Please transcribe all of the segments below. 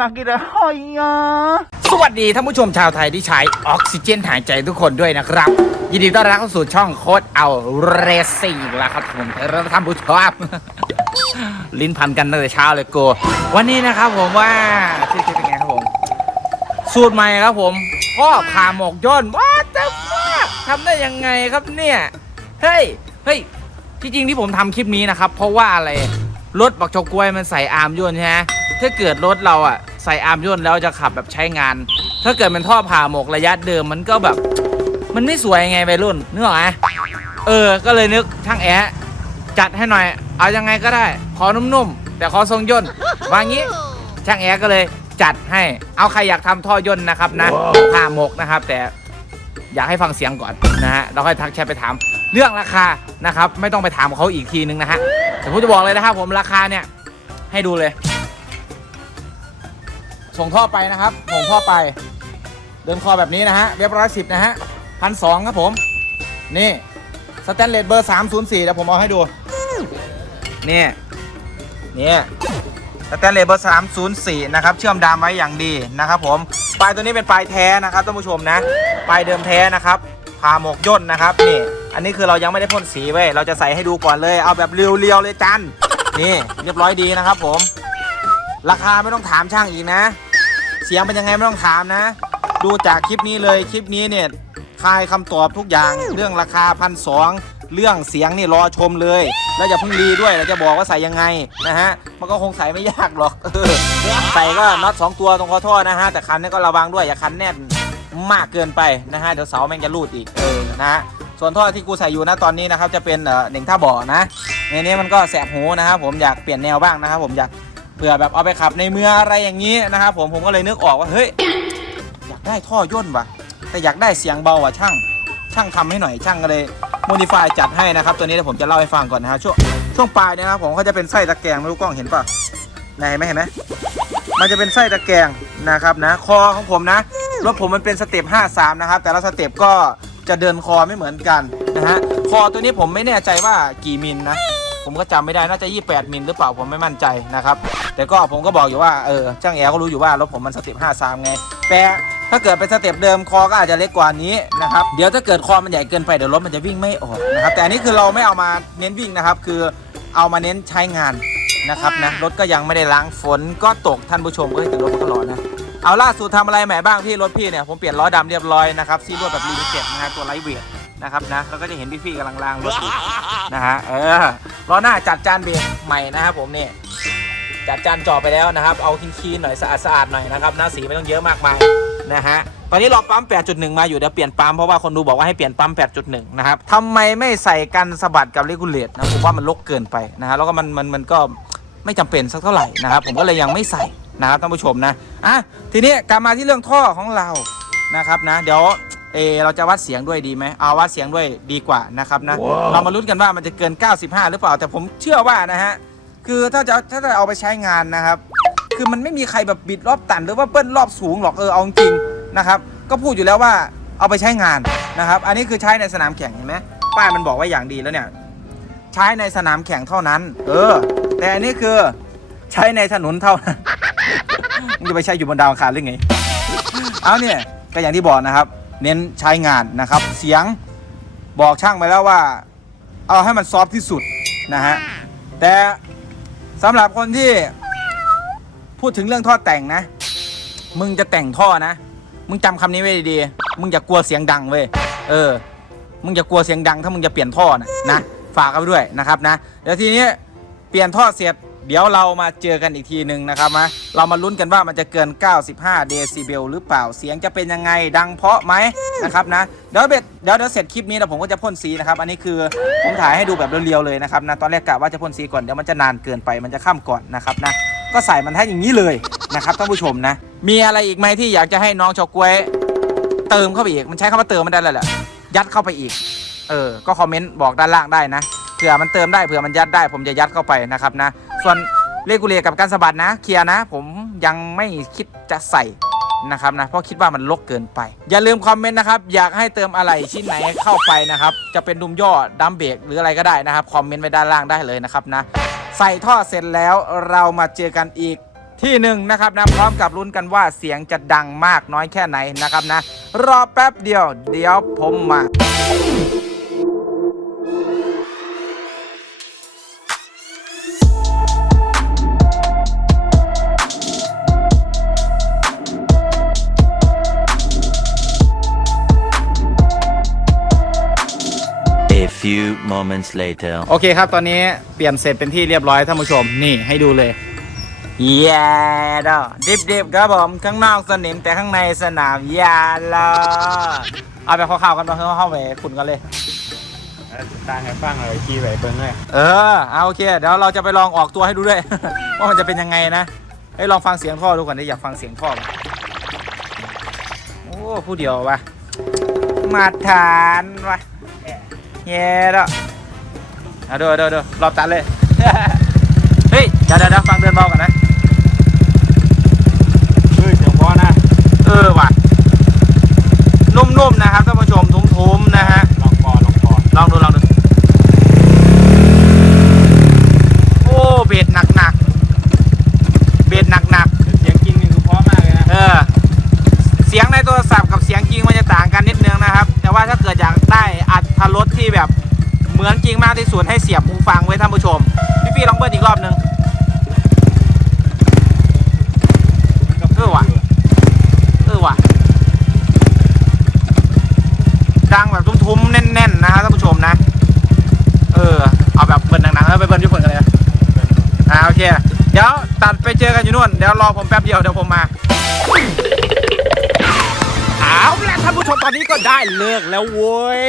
น่ากินอะหอยอะสวัสดีท่านผู้ชมชาวไทยที่ใช้ออกซิเจนหายใจทุกคนด้วยนะครับ ยินดีต้อนรับเข้าสู่ช่องโคดเอาเรซิ่งแล้วครับผมเริ่มทำผู้ชมลิ้นพันกันตั้งแต่เช้าเลยโก วันนี้นะครับผมว่าชื่อเป็นไงครับผม สูตรใหม่ครับผมพ่อผ่าหมกย่นว้าแต่ว่าทำได้ยังไงครับเนี่ย เฮ้ย เฮ้ย ที่จริงที่ผมทำคลิปนี้นะครับ เพราะว่าอะไร รถบักชกกล้วยมันใส่อาร์มย่นใช่ไหมถ้าเกิดรถเราอะ ใส่อาร์มย่นแล้วจะขับแบบใช้งาน ถ้าเกิดเป็นท่อผ่าหมกระยะเดิมมันก็แบบ มันไม่สวยไงวัยรุ่นนึกออกไหมเออ ก็เลยนึกช่างแอะจัดให้หน่อย เอายังไงก็ได้ ขอนุ่มๆ แต่ขอทรงย่นวางงี้ ช่างแอร์ก็เลยจัดให้ เอาใครอยากทำท่อย่นนะครับนะผ่าหมกนะครับ แต่อยากให้ฟังเสียงก่อนนะฮะ เราค่อยทักแชทไปถาม เรื่องราคานะครับ ไม่ต้องไปถามเขาอีกทีนึงนะฮะ แต่ผมจะบอกเลยนะครับผมราคาเนี่ยให้ดูเลย ส่งท่อไปนะครับส่งท่อไป เดินคอแบบนี้นะฮะเรียบร้อยสิบนะฮะพันสองครับผม นี่สแตนเลสเบอร์304เดี๋ยวผมเอาให้ดู นี่นี่สแตนเลสเบอร์304นะครับ เชื่อมดามไว้อย่างดีนะครับผม ปลายตัวนี้เป็นปลายแท้นะครับท่านผู้ชมนะ ปลายเดิมแท้นะครับผ่าหมกย่นนะครับนี่ อันนี้คือเรายังไม่ได้พ่นสีเว้เราจะใส่ให้ดูก่อนเลย เอาแบบเรียวๆเลยจันนี่เรียบร้อยดีนะครับผม ราคาไม่ต้องถามช่างอีกนะ เสียงเป็นยังไงไม่ต้องถามนะ ดูจากคลิปนี้เลยคลิปนี้เนี่ยคายคำตอบทุกอย่างเรื่องราคาพันสองเรื่องเสียงนี่รอชมเลย แล้วอย่าเพิ่งรีด้วยเราจะบอกว่าใส่ยังไงนะฮะ มันก็คงใส่ไม่ยากหรอกใส่ก็น็อตสองตัวตรงคอท่อนะฮะ แต่คันนี้ก็ระวังด้วยอย่าคันแน่นมากเกินไปนะฮะ เดี๋ยวเสาแม่งจะรูดอีกเออนะฮะส่วนท่อที่กูใส่อยู่นะตอนนี้นะครับจะเป็นเอ่อหนึ่งท่าบ่อนะในนี้มันก็แสบหูนะครับผมอยากเปลี่ยนแนวบ้างนะครับผมอยาก เผื่อแบบเอาไปขับในเมืองอะไรอย่างนี้นะครับผมผมก็เลยนึกออกว่าเฮ้ยอยากได้ท่อย่นว่ะ แต่อยากได้เสียงเบาว่ะช่าง ช่างทำให้หน่อยช่างก็เลยโมดิฟายจัดให้นะครับ ตัวนี้เดี๋ยวผมจะเล่าให้ฟังก่อนนะฮะช่วงช่วงปลายเนี่ยนะครับผมเขาจะเป็นไส้ตะแกรงไม่รู้กล้องเห็นป่ะไหนเห็นไหมเห็นไหมมันจะเป็นไส้ตะแกรงนะครับนะ คอของผมนะรถผมมันเป็นสเต็ป53 นะครับ แต่ละสเต็ปก็จะเดินคอไม่เหมือนกันนะฮะคอตัวนี้ผมไม่แน่ใจว่ากี่มิลนะ ผมก็จำไม่ได้น่าจะ 28มิลหรือเปล่าผมไม่มั่นใจนะครับ แต่ก็ผมก็บอกอยู่ว่าเออช่างแอร์ก็รู้อยู่ว่ารถผมมันสเต็ป53ไง แต่ถ้าเกิดเป็นสเต็ปเดิมคอก็อาจจะเล็กกว่านี้นะครับเดี๋ยวถ้าเกิดคอมันใหญ่เกินไปเดี๋ยวรถมันจะวิ่งไม่ออกนะครับแต่อันนี้คือเราไม่เอามาเน้นวิ่งนะครับ คือเอามาเน้นใช้งานนะครับนะรถก็ยังไม่ได้ล้างฝนก็ตกท่านผู้ชมก็แต่รถมันก็ร้อนนะเอาล่าสุดทำอะไรใหม่บ้างพี่รถพี่เนี่ยผมเปลี่ยนล้อดำเรียบร้อยนะครับซีรวดแบบรีมิเต็ดนะฮะตัวไลท์เวท นะครับนะแล้วก็จะเห็นพี่ฟี่กำลังล้างรถอยู่นะฮะเออล้อหน้าจัดจานเบรกใหม่นะครับผมเนี่ยจัดจานจอไปแล้วนะครับ เอาคีนๆหน่อยสะอาดสะอาดๆหน่อยนะครับหน้าสีไม่ต้องเยอะมากมายนะฮะตอนนี้รอปั๊ม 8.1 มาอยู่เดี๋ยวเปลี่ยนปั๊มเพราะว่าคนดูบอกว่าให้เปลี่ยนปั๊ม 8.1 นะครับทำไมไม่ใส่กันสะบัดกับเลกูเลตนะผมว่ามันลกเกินไปนะฮะแล้วก็มันมันมันก็ไม่จำเป็นสักเท่าไหร่นะครับผมก็เลยยังไม่ใส่นะครับท่านผู้ชมนะอะทีนี้กลับมาที่เรื่องท่อของเรานะครับนะ เดี๋ยว เออเราจะวัดเสียงด้วยดีไหมเอาวัดเสียงด้วยดีกว่านะครับนะเรามาลุ้นกันว่ามันจะเกิน 95 หรือเปล่า แต่ผมเชื่อว่านะฮะ คือถ้าจะถ้าจะเอาไปใช้งานนะครับ คือมันไม่มีใครแบบบิดรอบต่ำหรือว่าเบิ้ลรอบสูงหรอกเออเอาจริงๆนะครับ ก็พูดอยู่แล้วว่าเอาไปใช้งานนะครับ อันนี้คือใช้ในสนามแข่งเห็นไหมป้ายมันบอกไว้อย่างดีแล้วเนี่ย ใช้ในสนามแข่งเท่านั้น เออ แต่อันนี้คือใช้ในถนนเท่านั้นมึงจะไปใช้อยู่บนดาวอังคารหรือไง เอาเนี่ยก็อย่างที่บอกนะครับ เน้นใช้งานนะครับ เสียงบอกช่างไปแล้วว่า เอาให้มันซอฟที่สุดนะฮะแต่สำหรับคนที่พูดถึงเรื่องท่อแต่งนะ มึงจะแต่งท่อนะ มึงจำคำนี้ไว้ดีๆมึงอย่ากลัวเสียงดังเว้ยเออ มึงอย่ากลัวเสียงดังถ้ามึงจะเปลี่ยนท่อนะนะฝากเอาไว้ด้วยนะครับนะเดี๋ยวทีนี้เปลี่ยนท่อเสร็จ เดี๋ยวเรามาเจอกันอีกทีหนึ่งนะครับนะเรามาลุ้นกันว่ามันจะเกิน 95 เดซิเบลหรือเปล่าเสียงจะเป็นยังไงดังเพาะไหมนะครับนะเดี๋ยวเบ็ดเดี๋ยวเดี๋ยวเสร็จคลิปนี้นะผมก็จะพ่นสีนะครับอันนี้คือผมถ่ายให้ดูแบบเรียวๆเลยนะครับนะตอนแรกกะว่าจะพ่นสีก่อนเดี๋ยวมันจะนานเกินไปมันจะข้ามก่อนนะครับนะก็ใส่มันให้อย่างนี้เลยนะครับท่านผู้ชมนะ มีอะไรอีกไหมที่อยากจะให้น้องชอกล้วยเติมเข้าไปอีกมันใช้คำว่าเติมมันได้แล้วแหละยัดเข้าไปอีกเออก็คอมเมนต์บอกด้านล่างได้นะเผื่อมันเติมได้เผื่อมันยัดได้ผมจะยัดเข้าไปนะครับนะ ส่วนเลกูเลกับการสะบัดนะ เคลียร์นะ ผมยังไม่คิดจะใส่นะครับนะเพราะคิดว่ามันลกเกินไป อย่าลืมคอมเมนต์นะครับ อยากให้เติมอะไรชิ้นไหนเข้าไปนะครับ จะเป็นดุมย่อดัมเบกหรืออะไรก็ได้นะครับ คอมเมนต์ไว้ด้านล่างได้เลยนะครับนะ ใส่ท่อเสร็จแล้วเรามาเจอกันอีกที่หนึ่งนะครับนะพร้อมกับลุ้นกันว่าเสียงจะดังมากน้อยแค่ไหนนะครับนะ รอแป๊บเดียว เดี๋ยวผมมา few moments later. โอเคครับ ตอนนี้เปลี่ยนเสร็จเป็นที่เรียบร้อยท่านผู้ชม นี่ให้ดูเลยแย่ดอดิบดิบๆครับผม ข้างนอกสนิมแต่ข้างในสนามยาลอเอาไปข่าวๆกันมาเข้าเข้าไปคุณกันเลยตาให้ฟังเลยขี่ไปเบิ้งเลยเออเอาโอเค เดี๋ยวเราจะไปลองออกตัวให้ดูด้วย ว่ามันจะเป็นยังไงนะเอ้ยลองฟังเสียงท่อดูก่อนดิอยากฟังเสียงท่อก่อนโอ้ผู้เดียววะมาตรฐานวะ เย่แล้วเอาดูดูดูรอบตัดเลย เฮ้ยเดี๋ยวเดี๋ยวเดี๋ยวฟังเดินเบาก่อนนะ เฮ้ยเสียงพอนะ เออว่ะนุ่มๆนะครับท่านผู้ชมทุ้มๆนะฮะ ลองคอลองคอ ลองดูลองดู โอ้เบสหนักๆ เบสหนัก เสียงจริงนี่คือเพราะมากเลยนะ ๆ เออ เสียงในโทรศัพท์กับเสียงจริงมันจะต่างกันนิดนึงนะครับ แต่ว่าถ้าเกิดอยากได้อัตรสที่แบบเหมือนจริงมากที่สุดให้เสียบหูฟังไว้ท่านผู้ชม พี่พี่ลองเบิ้ลอี กรอบหนึ่งเออว่ะเออว่ะดังแบบทุ้มๆแน่นๆนะครับท่านผู้ชมนะ เออ เอาแบบเบิ้ลดังๆแล้วไปเบิ้ลญี่ปุ่นกันเลยอ่าโอเคเดี๋ยวตัดไปเจอกันอยู่นู่นเดี๋ยวรอผมแป๊บเดียวเดี๋ยวผมมาเอาละท่านผู้ชมตอนนี้ก็ได้เลิกแล้วเว้ย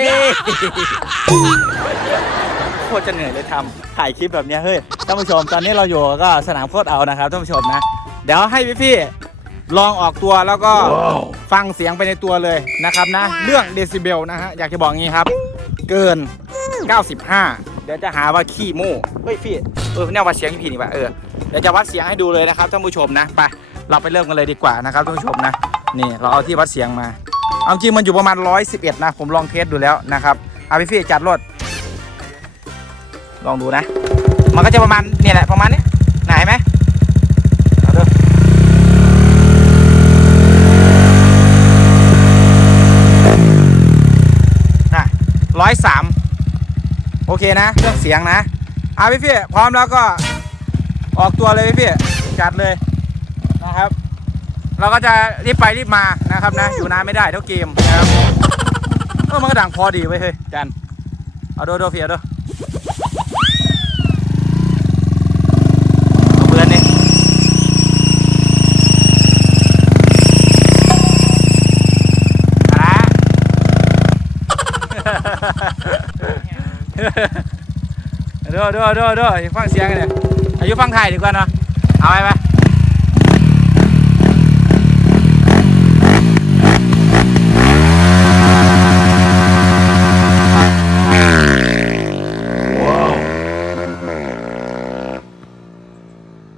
คตรจะเหนื่อยเลยทำถ่ายคลิปแบบเนี้ยเฮ้ยท่านผู้ชมตอนนี้เราอยู่ก็สนามโคตรเอานะครับท่านผู้ชมนะ เดี๋ยวให้พี่พี่ๆลองออกตัวแล้วก็ฟังเสียงไปในตัวเลยนะครับนะ เรื่องเดซิเบลนะฮะอยากจะบอกงี้ครับ เกิน 95 เดี๋ยวจะหาว่าขี้โม้เฮ้ยพี่เออเนี่ยวัดเสียงพี่นี่ป่ะเออเดี๋ยวจะวัดเสียงให้ดูเลยนะครับท่านผู้ชมนะไปเราไปเริ่มกันเลยดีกว่านะครับท่านผู้ชมนะนี่เราเอาที่วัดเสียงมาเอาจริงมันอยู่ประมาณ 111 นะ ผมลองเทสดูแล้วนะครับเอาพี่พี่ๆจัดรถ ลองดูนะ มันก็จะประมาณเนี่ยแหละประมาณนี้ไหนไหมเอาดูน่ะร้อยสามโอเคนะเรื่องเสียงนะเอาพี่พี่พร้อมแล้วก็ออกตัวเลยพี่พี่จัดเลยนะครับ เราก็จะรีบไปรีบมานะครับนะ อยู่นานไม่ได้เท่าเกมนะครับเออมันก็ดังพอดีไว้ยเฮ้ยจันเอาดูดูเฟียดู เอาเพื่อนนี่อะเด้อเด้อเด้อเด้ออย่าฟังเสียงกันเนี่ยอายุฟังไทยดีกว่าเนาะเอาไปไหม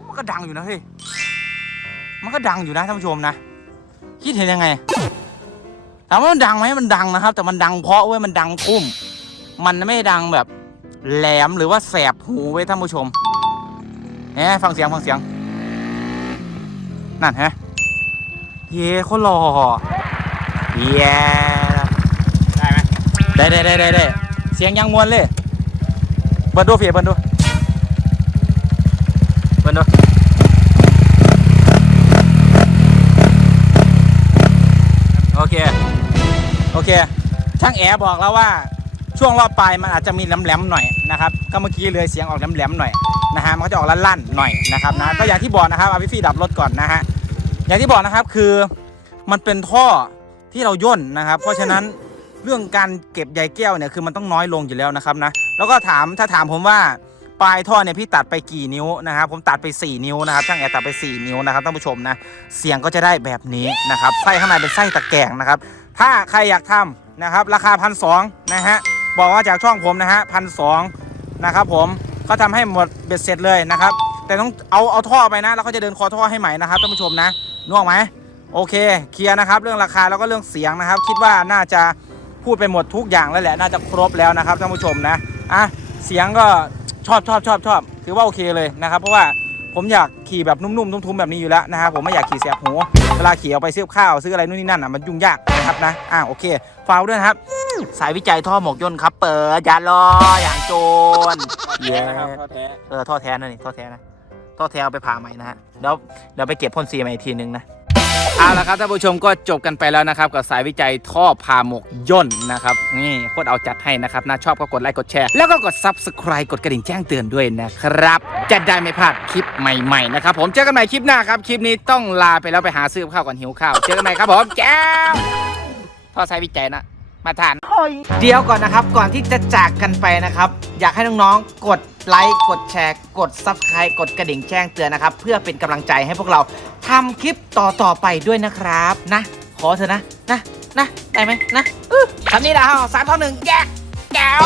มันก็ดังอยู่นะเฮ้ยมันก็ดังอยู่นะท่านผู้ชมนะ คิดเห็นยังไงถามว่ามันดังไหมมันดังนะครับ แต่มันดังเพราะเว้ยมันดังทุ่ม มันไม่ได้ดังแบบแหลมหรือว่าแสบหูเว้ยท่านผู้ชมเนี่ยฟังเสียงฟังเสียง นั่นฮะเย่โคนหล่อเย่ได้ไหมได้ได้ได้ได้ได้เสียงยังมวนเลยเปิดดูเฟียเปิดดูเปิดดูโอเค โอเค ช่างแอร์บอกแล้วว่า ช่วงรอบปลายมันอาจจะมีแหลมๆหน่อยนะครับก็เมื่อกี้เลยเสียงออกแหลมๆหน่อยนะฮะมันก็จะออกลั่นๆหน่อยนะครับนะก็อย่างที่บอกนะครับเอาพี่ฟี่ดับรถก่อนนะฮะอย่างที่บอกนะครับคือมันเป็นท่อที่เราย่นนะครับ เพราะฉะนั้นเรื่องการเก็บใยแก้วเนี่ยคือมันต้องน้อยลงอยู่แล้วนะครับนะแล้วก็ถามถ้าถามผมว่าปลายท่อเนี่ยพี่ตัดไปกี่นิ้วนะครับผมตัดไป 4 นิ้วนะครับช่างแอร์ตัดไป 4 นิ้วนะครับท่านผู้ชมนะเสียงก็จะได้แบบนี้นะครับไส้ข้างในเป็นไส้ตะแกรงนะครับถ้าใครอยากทำนะครับราคาพันสองนะฮะ บอกว่าจากช่องผมนะฮะพันสองนะครับผมเขาทำให้หมดเบ็ดเสร็จเลยนะครับ แต่ต้องเอาเอาท่อไปนะ แล้วเขาจะเดินคอท่อให้ใหม่นะครับท่านผู้ชมนะนึกออกไหมโอเคเคลียร์นะครับ เรื่องราคาแล้วก็เรื่องเสียงนะครับ คิดว่าน่าจะพูดไปหมดทุกอย่างแล้วแหละน่าจะครบแล้วนะครับท่านผู้ชมนะอะเสียงก็ชอบชอบชอบชอบถือว่าโอเคเลยนะครับ เพราะว่าผมอยากขี่แบบนุ่มๆทุ่มๆแบบนี้อยู่แล้วนะครับผมไม่อยากขี่เสียบหูเวลาขี่ออกไปซื้อข้าวซื้ออะไรนู่นนี่นั่นอะมันยุ่งยากนะครับนะอ่าโอเคฝากไว้ด้วยนะครับ สายวิจัยท่อหมกย่นครับ เปิดอย่ารออย่างโจรเย้ครับพ่อแท้เออท่อแท้นะนี่ท่อแท้นะท่อแท้เอาไปผ่าใหม่นะฮะเดี๋ยวเดี๋ยวไปเก็บพ่นซีใหม่อีกทีนึงนะเอาละครับท่านผู้ชมก็จบกันไปแล้วนะครับ กับสายวิจัยท่อผ่าหมกย่นนะครับนี่โคตรเอาจัดให้นะครับนะชอบก็กดไลค์กดแชร์แล้วก็กด subscribe กดกระดิ่งแจ้งเตือนด้วยนะครับ จะได้ไม่พลาดคลิปใหม่ๆนะครับผมเจอกันใหม่คลิปหน้าครับ คลิปนี้ต้องลาไปแล้วไปหาซื้อข้าวก่อนหิวข้าวเจอกันใหม่ครับผมแจ้วท่อสายวิจัยนะ มาทานเดี๋ยวก่อนนะครับ ก่อนที่จะจากกันไปนะครับ อยากให้น้องๆ กดไลค์ กดแชร์ กด Subscribe กดกระดิ่งแจ้งเตือนนะครับ เพื่อเป็นกำลังใจให้พวกเราทำคลิปต่อๆไปด้วยนะครับนะ ขอเถอะนะนะนะได้ไหมนะอื้อคำนี้นะฮะสามท่อหนึ่งแยกแก้ว